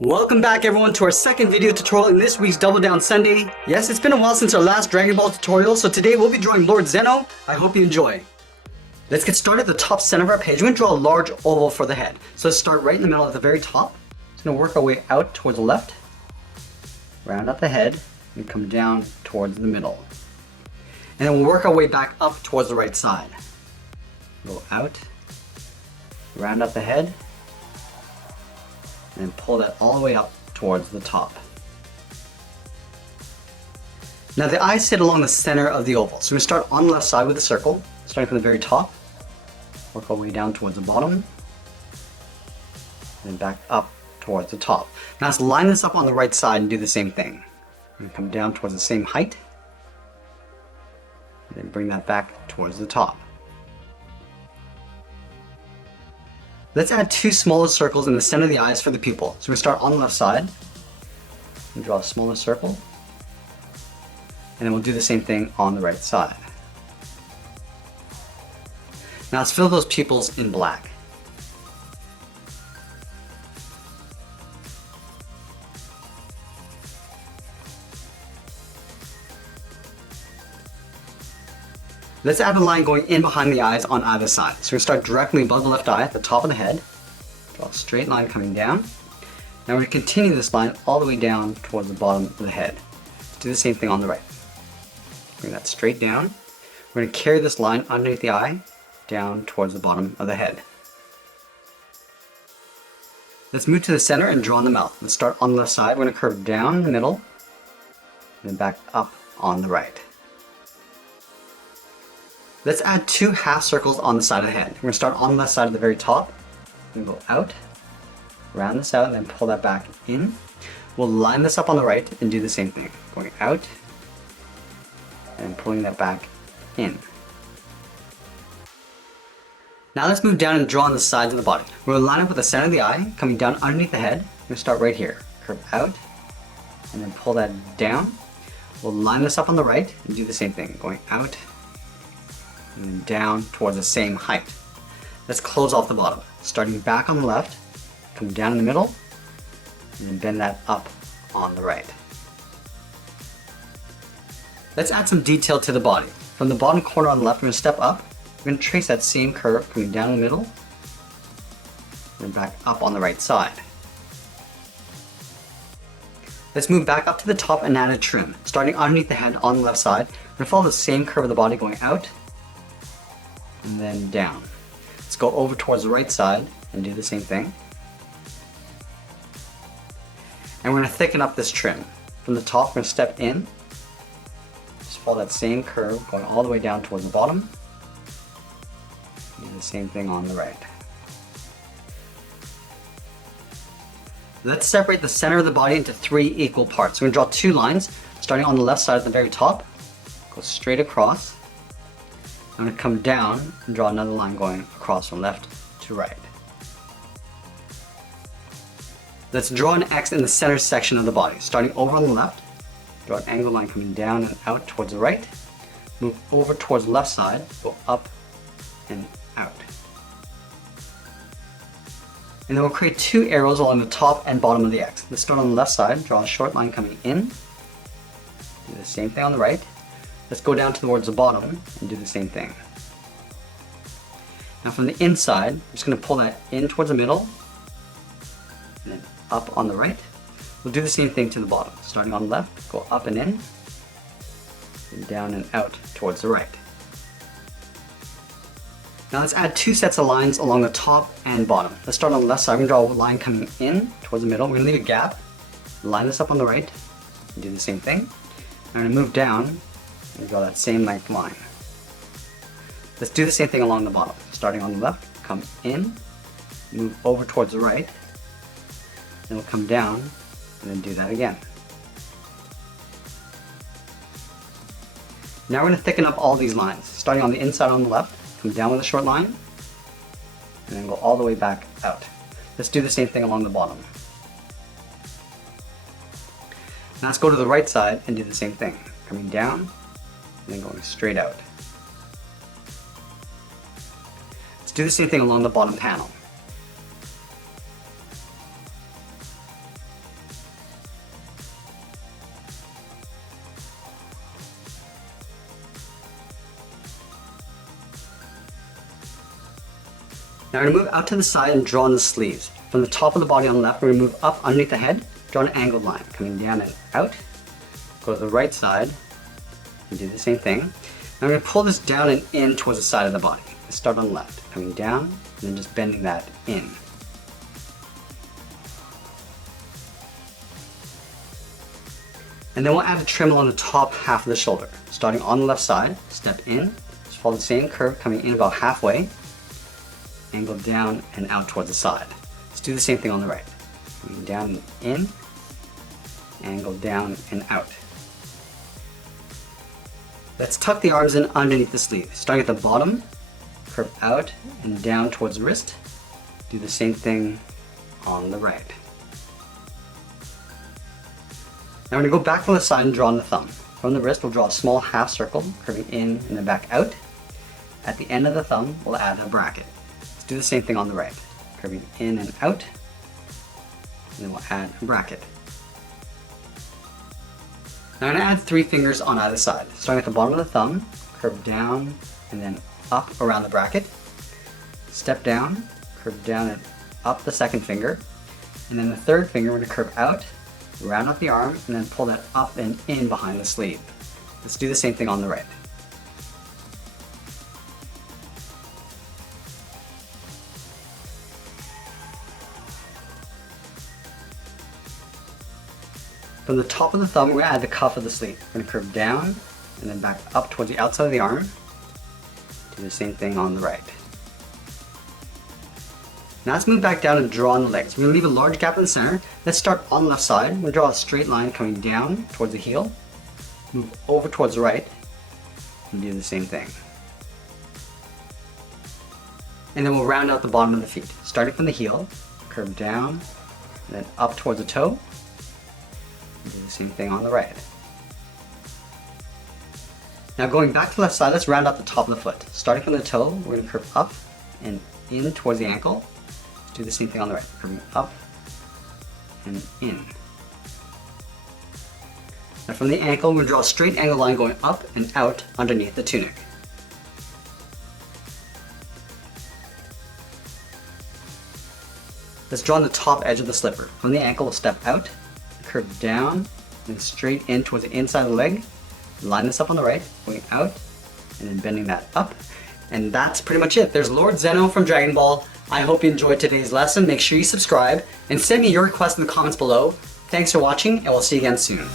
Welcome back everyone to our second video tutorial in this week's Double Down Sunday. Yes, it's been a while since our last Dragon Ball tutorial, so today we'll be drawing Lord Zeno. I hope you enjoy. Let's get started at the top center of our page. We're going to draw a large oval for the head. So let's start right in the middle at the very top. Just going to work our way out towards the left, round out the head, and come down towards the middle. And then we'll work our way back up towards the right side. Go out, round out the head, and pull that all the way up towards the top. Now the eyes sit along the center of the oval. So we're going to start on the left side with a circle, starting from the very top, work our way down towards the bottom, and then back up towards the top. Now let's line this up on the right side and do the same thing. And come down towards the same height, and then bring that back towards the top. Let's add two smaller circles in the center of the eyes for the pupil. So we start on the left side and draw a smaller circle, and then we'll do the same thing on the right side. Now let's fill those pupils in black. Let's add a line going in behind the eyes on either side. So we're going to start directly above the left eye at the top of the head. Draw a straight line coming down. Now we're going to continue this line all the way down towards the bottom of the head. Let's do the same thing on the right. Bring that straight down. We're going to carry this line underneath the eye down towards the bottom of the head. Let's move to the center and draw in the mouth. Let's start on the left side. We're going to curve down the middle and then back up on the right. Let's add two half circles on the side of the head. We're going to start on the left side at the very top. We're going to go out, round this out, and then pull that back in. We'll line this up on the right and do the same thing. Going out and pulling that back in. Now let's move down and draw on the sides of the body. We're going to line up with the center of the eye, coming down underneath the head. We're going to start right here. Curve out and then pull that down. We'll line this up on the right and do the same thing. Going out and then down towards the same height. Let's close off the bottom. Starting back on the left, come down in the middle, and then bend that up on the right. Let's add some detail to the body. From the bottom corner on the left, we're going to step up. We're going to trace that same curve coming down in the middle, and back up on the right side. Let's move back up to the top and add a trim. Starting underneath the head on the left side, we're going to follow the same curve of the body going out, and then down. Let's go over towards the right side and do the same thing. And we're going to thicken up this trim. From the top, we're going to step in, just follow that same curve going all the way down towards the bottom. Do the same thing on the right. Let's separate the center of the body into three equal parts. We're going to draw two lines, starting on the left side at the very top, go straight across. I'm going to come down and draw another line going across from left to right. Let's draw an X in the center section of the body. Starting over on the left, draw an angled line coming down and out towards the right. Move over towards the left side, go up and out. And then we'll create two arrows along the top and bottom of the X. Let's start on the left side, draw a short line coming in. Do the same thing on the right. Let's go down towards the bottom and do the same thing. Now from the inside, I'm just going to pull that in towards the middle, and then up on the right. We'll do the same thing to the bottom. Starting on the left, go up and in, and down and out towards the right. Now let's add two sets of lines along the top and bottom. Let's start on the left side. I'm going to draw a line coming in towards the middle. We're going to leave a gap, line this up on the right, and do the same thing. I'm going to move down and draw that same length line. Let's do the same thing along the bottom. Starting on the left, come in, move over towards the right, then we'll come down and then do that again. Now we're going to thicken up all these lines. Starting on the inside on the left, come down with a short line, and then go all the way back out. Let's do the same thing along the bottom. Now let's go to the right side and do the same thing. Coming down, and then going straight out. Let's do the same thing along the bottom panel. Now we're going to move out to the side and draw on the sleeves. From the top of the body on the left, we're going to move up underneath the head, draw an angled line, coming down and out. Go to the right side and do the same thing. Now we're going to pull this down and in towards the side of the body. Let's start on the left, coming down and then just bending that in. And then we'll add a trim along the top half of the shoulder. Starting on the left side, step in, just follow the same curve, coming in about halfway, angle down and out towards the side. Let's do the same thing on the right. Coming down and in, angle down and out. Let's tuck the arms in underneath the sleeve. Starting at the bottom, curve out and down towards the wrist. Do the same thing on the right. Now we're going to go back from the side and draw on the thumb. From the wrist, we'll draw a small half circle, curving in and then back out. At the end of the thumb, we'll add a bracket. Let's do the same thing on the right. Curving in and out, and then we'll add a bracket. Now I'm going to add 3 fingers on either side. Starting at the bottom of the thumb, curve down and then up around the bracket. Step down, curve down and up the second finger. And then the third finger, we're going to curve out, round up the arm, and then pull that up and in behind the sleeve. Let's do the same thing on the right. From the top of the thumb, we're going to add the cuff of the sleeve. We're going to curve down and then back up towards the outside of the arm. Do the same thing on the right. Now let's move back down and draw on the legs. We're going to leave a large gap in the center. Let's start on the left side. We'll draw a straight line coming down towards the heel. Move over towards the right and do the same thing. And then we'll round out the bottom of the feet. Starting from the heel, curve down, and then up towards the toe. And do the same thing on the right. Now going back to the left side, let's round out the top of the foot. Starting from the toe, we're going to curve up and in towards the ankle. Do the same thing on the right, curving up and in. Now from the ankle, we're going to draw a straight angle line going up and out underneath the tunic. Let's draw on the top edge of the slipper. From the ankle, we'll step out, curve down, and straight in towards the inside of the leg. Line this up on the right, going out, and then bending that up. And that's pretty much it. There's Lord Zeno from Dragon Ball. I hope you enjoyed today's lesson. Make sure you subscribe and send me your requests in the comments below. Thanks for watching, and we'll see you again soon.